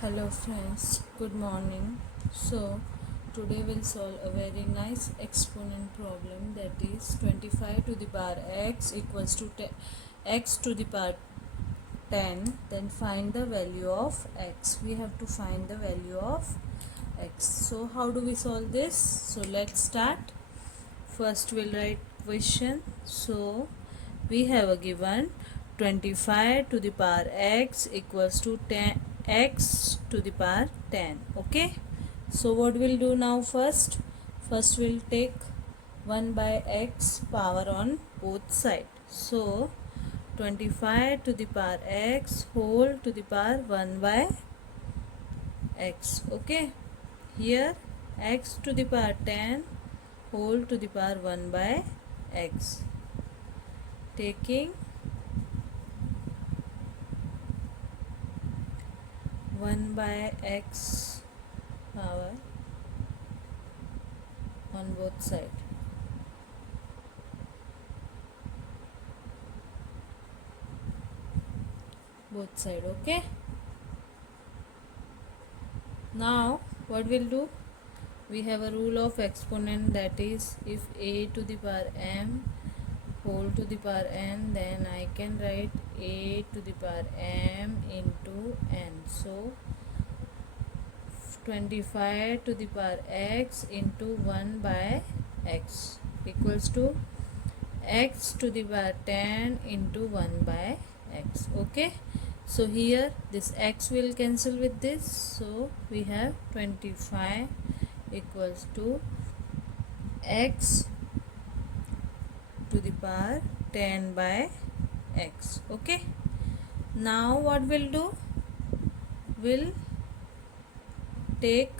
Hello friends, good morning. So today we'll solve a very nice exponent problem, that is 25 to the power x equals to x to the power 10. Then find the value of x. We have to find the value of x. So how do we solve this? So let's start. First we'll write question. So we have a given 25 to the power x equals to 10 x to the power 10. Okay, so what we'll do now, first we'll take 1 by x power on both sides. So 25 to the power x whole to the power 1 by x. Okay, here x to the power 10 whole to the power 1 by x, taking 1 by x power on both sides. Okay, now what we'll do, we have a rule of exponent, that is if a to the power m whole to the power n, then I can write a to the power m into n. So 25 to the power x into 1 by x equals to x to the power 10 into 1 by x. Okay, so here this x will cancel with this, so we have 25 equals to x to the power 10 by x. Okay, now what we'll do, we'll take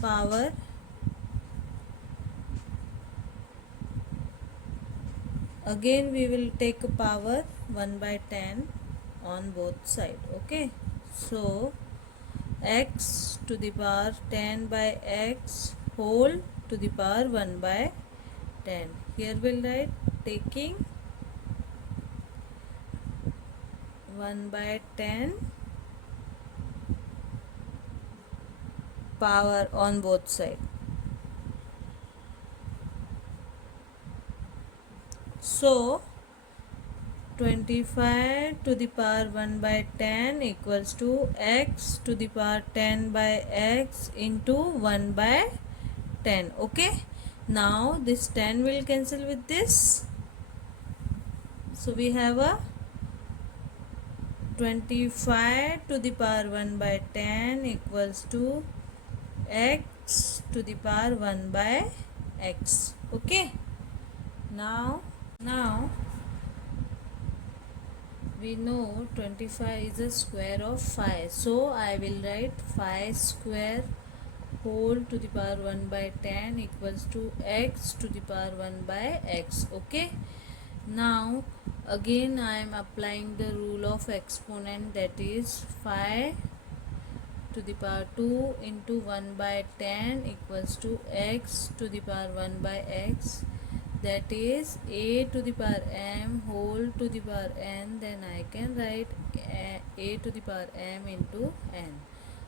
power again, we will take a power 1 by 10 on both sides. Okay, so x to the power 10 by x whole to the power 1 by 10. Here we'll write taking 1 by 10 power on both sides. So 25 to the power 1 by 10 equals to x to the power 10 by x into 1 by 10. Okay, now this 10 will cancel with this, so we have a 25 to the power 1 by 10 equals to x to the power 1 by x. Okay, now we know 25 is a square of 5, so I will write 5 square whole to the power 1 by 10 equals to x to the power 1 by x. Okay, now again I am applying the rule of exponent, that is 5 to the power 2 into 1 by 10 equals to x to the power 1 by x, that is a to the power m whole to the power n. Then I can write a to the power m into n.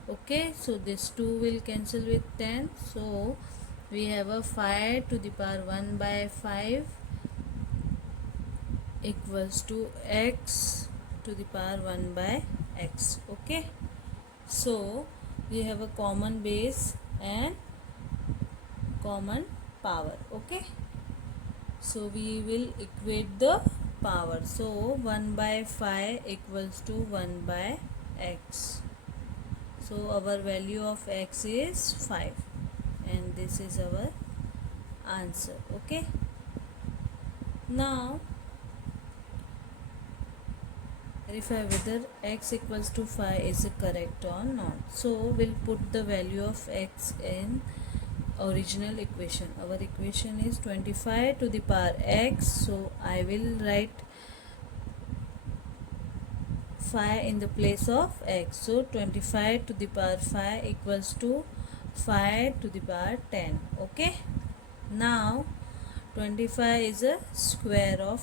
Okay, so this 2 will cancel with 10, so we have a 5 to the power 1 by 5 equals to x to the power 1 by x. Okay, so we have a common base and common power. Okay, so we will equate the power. So 1 by 5 equals to 1 by x. So our value of x is 5 and this is our answer. Okay, now verify whether x equals to 5 is correct or not. So we'll put the value of x in original equation. Our equation is 25 to the power x, so I will write 5 in the place of x. So 25 to the power 5 equals to 5 to the power 10. Okay, now 25 is a square of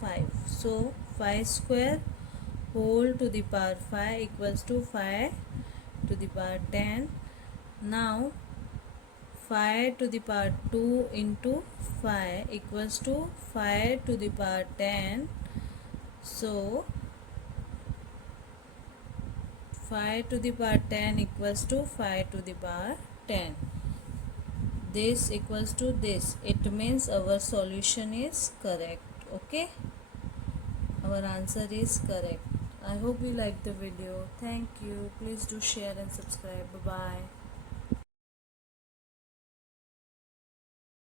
5, so 5 square whole to the power 5 equals to 5 to the power 10. Now 5 to the power 2 into 5 equals to 5 to the power 10. So 5 to the power 10 equals to 5 to the power 10. This equals to this. It means our solution is correct. Okay, our answer is correct. I hope you liked the video. Thank you. Please do share and subscribe. Bye bye.